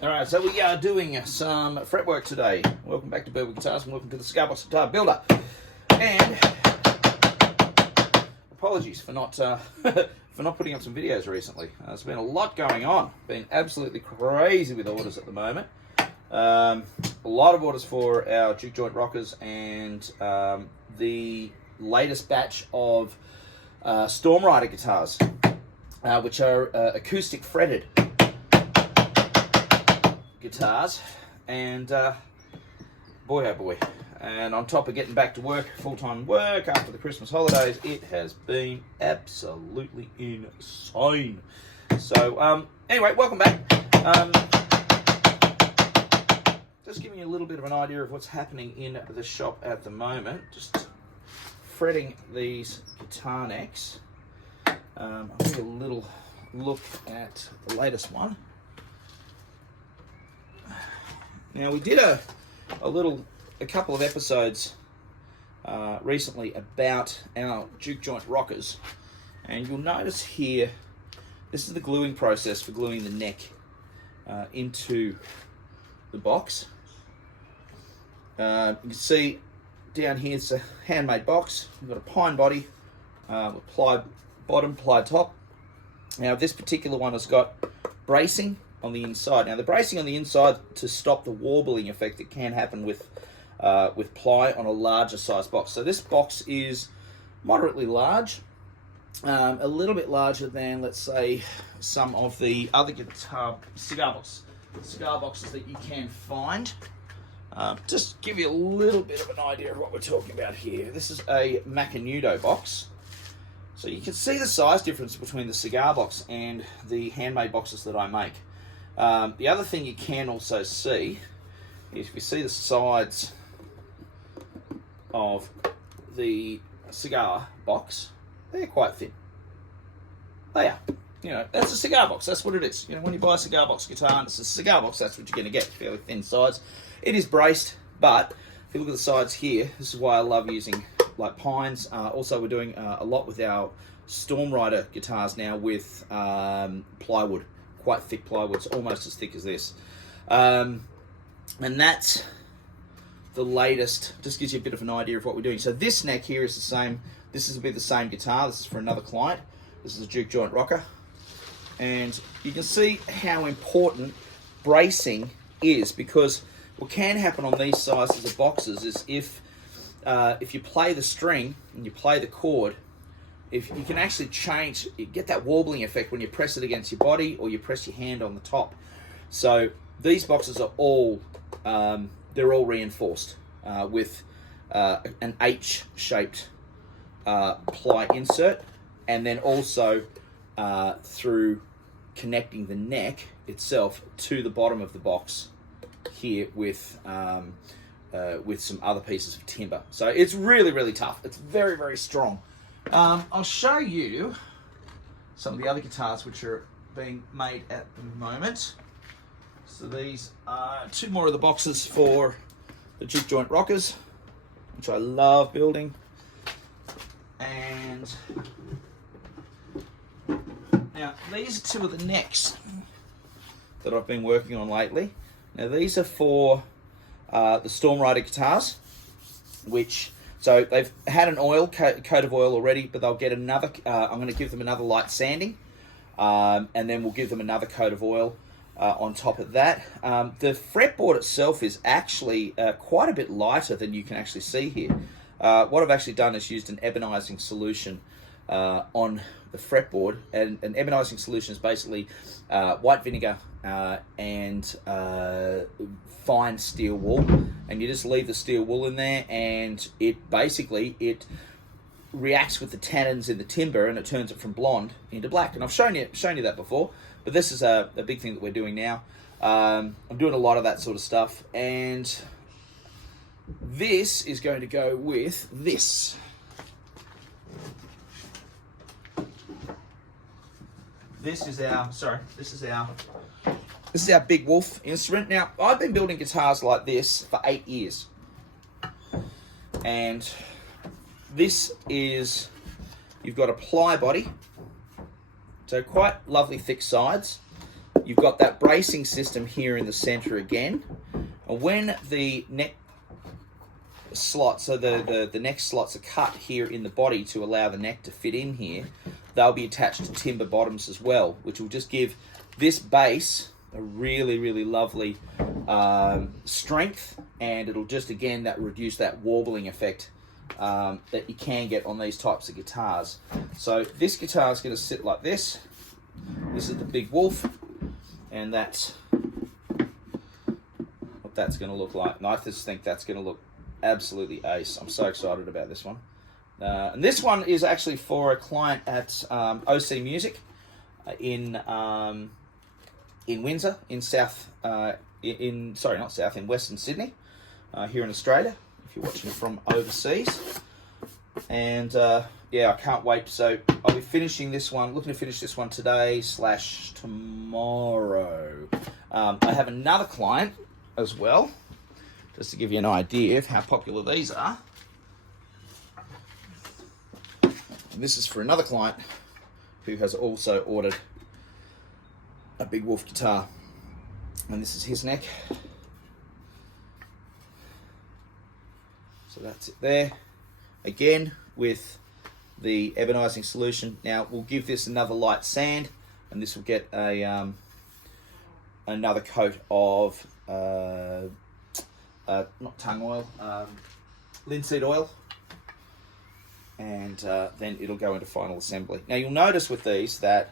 Alright, so we are doing some fretwork today. Welcome back to Birdwood Guitars and welcome to the Cigar Box Guitar Builder. And apologies for not for not putting up some videos recently. There's been a lot going on. Been absolutely crazy with orders at the moment. A lot of orders for our juke joint rockers and the latest batch of Storm Rider guitars, which are acoustic fretted guitars, and boy oh boy, and on top of getting back to work, full-time work after the Christmas holidays, it has been absolutely insane. So anyway, welcome back. Just giving you a little bit of an idea of what's happening in the shop at the moment. Just fretting these guitar necks. I'll give you a little look at the latest one. Now, we did a couple of episodes recently about our juke joint rockers, and you'll notice here, this is the gluing process for gluing the neck into the box. You can see down here it's a handmade box. We've got a pine body, with ply bottom, ply top. Now, this particular one has got bracing on the inside. Now, the bracing on the inside to stop the warbling effect that can happen with ply on a larger size box. So this box is moderately large, a little bit larger than, let's say, some of the other cigar boxes that you can find. Just give you a little bit of an idea of what we're talking about here. This is a Macanudo box. So you can see the size difference between the cigar box and the handmade boxes that I make. The other thing you can also see is if you see the sides of the cigar box, they're quite thin. They are. You know, that's a cigar box. That's what it is. You know, when you buy a cigar box guitar and it's a cigar box, that's what you're going to get. Fairly thin sides. It is braced, but if you look at the sides here, this is why I love using like pines. Also, we're doing a lot with our Storm Rider guitars now with plywood. Quite thick plywood, it's almost as thick as this. And that's the latest, just gives you a bit of an idea of what we're doing. So this neck here is the same, this is a bit the same guitar, this is for another client. This is a juke joint rocker. And you can see how important bracing is, because what can happen on these sizes of boxes is if you play the string and you play the chord, if you can actually change, you get that warbling effect when you press it against your body or you press your hand on the top. So these boxes are all, they're all reinforced with an H-shaped ply insert, and then also through connecting the neck itself to the bottom of the box here with some other pieces of timber. So it's really, really tough. It's very, very strong. I'll show you some of the other guitars which are being made at the moment. So these are two more of the boxes for the juke joint rockers, which I love building. And now these are two of the necks that I've been working on lately. Now these are for the Storm Rider guitars, which, so they've had an coat of oil already, but they'll get another, I'm going to give them another light sanding, and then we'll give them another coat of oil on top of that. The fretboard itself is actually quite a bit lighter than you can actually see here. What I've actually done is used an ebonizing solution on the fretboard, and an ebonizing solution is basically white vinegar and fine steel wool, and you just leave the steel wool in there, and it reacts with the tannins in the timber, and it turns it from blonde into black. And I've shown you that before, but this is a big thing that we're doing now. I'm doing a lot of that sort of stuff, and this is going to go with this. This is our Big Wolf instrument. Now, I've been building guitars like this for 8 years. And this is, you've got a ply body, so quite lovely thick sides. You've got that bracing system here in the center again. And when the neck slots, so the neck slots are cut here in the body to allow the neck to fit in here, they'll be attached to timber bottoms as well, which will just give this base a really, really lovely strength, and it'll just, again, that reduce that warbling effect that you can get on these types of guitars. So this guitar is going to sit like this. This is the Big Wolf, and that's what that's going to look like. And I just think that's going to look absolutely ace. I'm so excited about this one. And this one is actually for a client at OC Music in Windsor, in in Western Sydney, here in Australia, if you're watching from overseas. And yeah, I can't wait. So I'll be finishing this one, looking to finish this one today / tomorrow. I have another client as well, just to give you an idea of how popular these are. And this is for another client who has also ordered a Big Wolf guitar. And this is his neck. So that's it there. Again, with the ebonizing solution. Now, we'll give this another light sand, and this will get a another coat of not tung oil, linseed oil, and then it'll go into final assembly. Now, you'll notice with these that,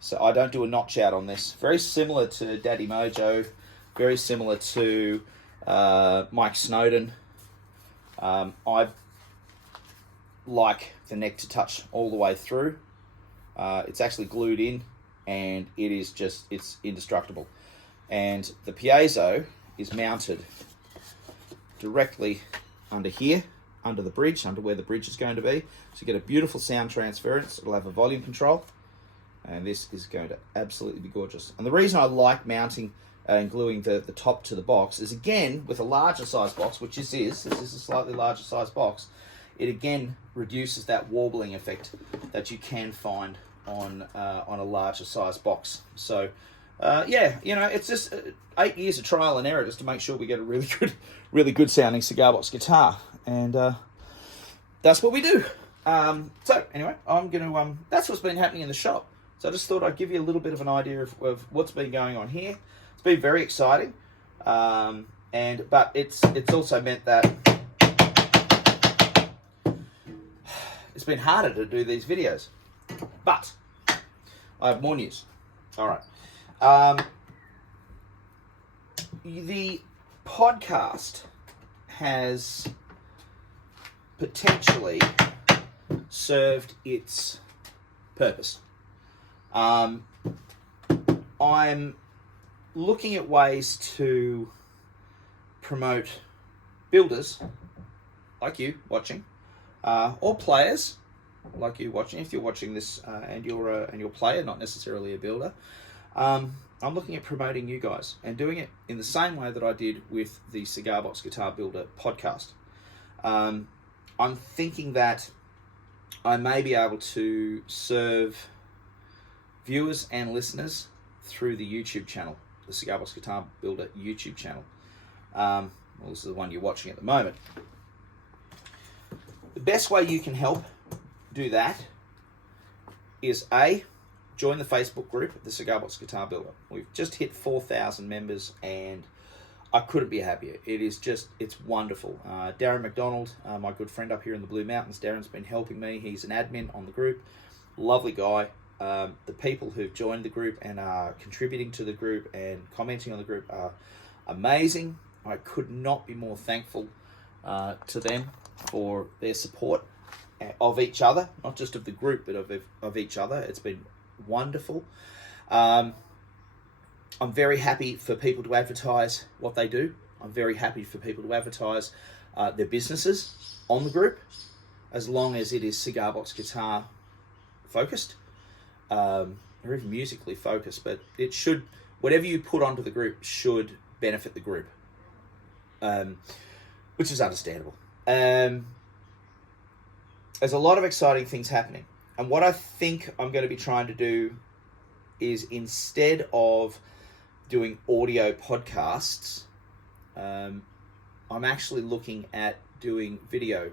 so I don't do a notch out on this. Very similar to Daddy Mojo, very similar to Mike Snowden. I like the neck to touch all the way through. It's actually glued in, and it is just, it's indestructible. And the piezo is mounted directly under here, under the bridge, under where the bridge is going to be. So you get a beautiful sound transference. It'll have a volume control, and this is going to absolutely be gorgeous. And the reason I like mounting and gluing the top to the box is, again, with a larger size box, which this is a slightly larger size box, it again reduces that warbling effect that you can find on a larger size box. So yeah, you know, it's just 8 years of trial and error just to make sure we get a really good sounding cigar box guitar, and that's what we do. So anyway, I'm gonna that's what's been happening in the shop. So I just thought I'd give you a little bit of an idea of what's been going on here. It's been very exciting, but it's also meant that it's been harder to do these videos. But I have more news. All right. The podcast has potentially served its purpose. I'm looking at ways to promote builders like you watching, or players like you watching. If you're watching this and you're a player, not necessarily a builder, I'm looking at promoting you guys and doing it in the same way that I did with the Cigar Box Guitar Builder podcast. I'm thinking that I may be able to serve viewers and listeners through the YouTube channel, the Cigar Box Guitar Builder YouTube channel. Well, this is the one you're watching at the moment. The best way you can help do that is A, join the Facebook group, the Cigar Box Guitar Builder. We've just hit 4,000 members, and I couldn't be happier. It is just, it's wonderful. Darren McDonald, my good friend up here in the Blue Mountains, Darren's been helping me. He's an admin on the group. Lovely guy. The people who've joined the group and are contributing to the group and commenting on the group are amazing. I could not be more thankful to them for their support of each other, not just of the group, but of each other. It's been wonderful. I'm very happy for people to advertise what they do. I'm very happy for people to advertise their businesses on the group, as long as it is cigar box guitar focused, or even musically focused. But it should, whatever you put onto the group should benefit the group, which is understandable. There's a lot of exciting things happening, and what I think I'm going to be trying to do is instead of doing audio podcasts, I'm actually looking at doing video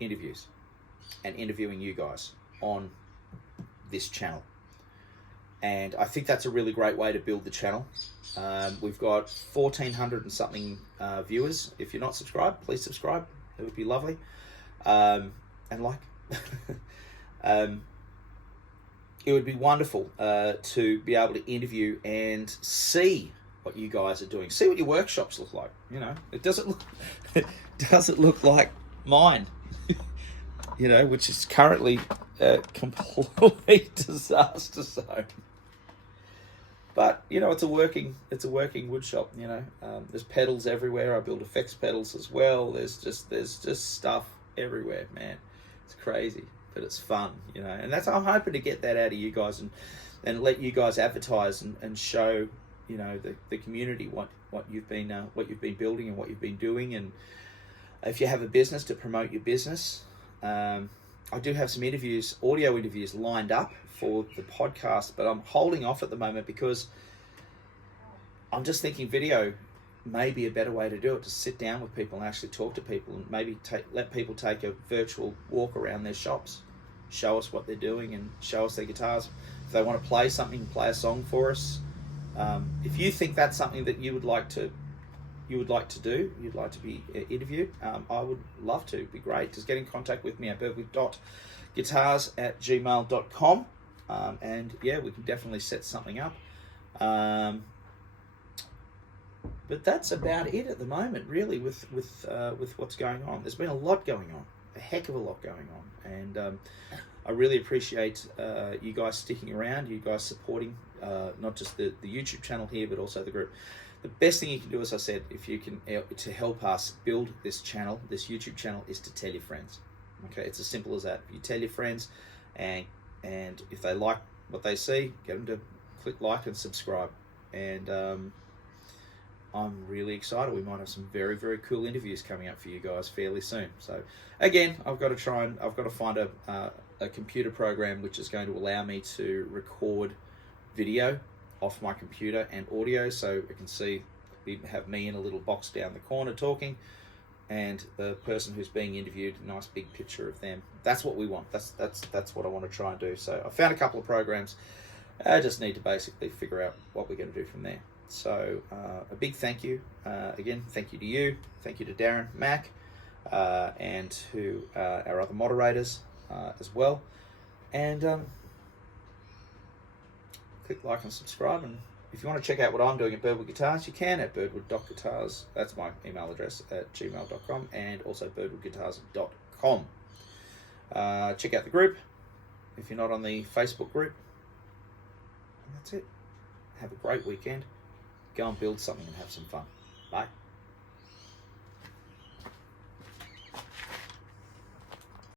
interviews and interviewing you guys on this channel. And I think that's a really great way to build the channel. We've got 1,400 and something viewers. If you're not subscribed, please subscribe. It would be lovely. And like. It would be wonderful to be able to interview and see what you guys are doing. See what your workshops look like. You know, it doesn't look like mine. You know, which is currently a complete disaster zone. But you know, it's a working wood shop. You know, there's pedals everywhere. I build effects pedals as well. There's just stuff everywhere, man. It's crazy, but it's fun. You know, and I'm hoping to get that out of you guys and let you guys advertise and show, you know, the community what you've been building and what you've been doing. And if you have a business, to promote your business. I do have some audio interviews lined up for the podcast, but I'm holding off at the moment because I'm just thinking video may be a better way to do it, to sit down with people and actually talk to people, and maybe let people take a virtual walk around their shops, show us what they're doing and show us their guitars. If they want to play something, play a song for us. If you think that's something that you would like to do, you'd like to be interviewed, I would love to. It'd be great. Just get in contact with me at birdwood.guitars@gmail.com, and yeah, we can definitely set something up. But that's about it at the moment, really, with what's going on. There's been a lot going on, a heck of a lot going on, and I really appreciate you guys sticking around, you guys supporting not just the YouTube channel here, but also the group. The best thing you can do, as I said, if you can, to help us build this channel, this YouTube channel, is to tell your friends. Okay, it's as simple as that. You tell your friends, and if they like what they see, get them to click like and subscribe. And I'm really excited. We might have some very, very cool interviews coming up for you guys fairly soon. So again, I've got to find a computer program which is going to allow me to record video off my computer and audio, so I can have me in a little box down the corner talking, and the person who's being interviewed, a nice big picture of them. That's what we want. That's what I want to try and do. So I found a couple of programs. I just need to basically figure out what we're going to do from there. So a big thank you. Again, thank you to you. Thank you to Darren, Mac, and to our other moderators as well. And click like and subscribe. And if you want to check out what I'm doing at Birdwood Guitars, you can at birdwood.guitars. That's my email address at gmail.com, and also birdwoodguitars.com. Check out the group if you're not on the Facebook group. And that's it. Have a great weekend. Go and build something and have some fun. Bye.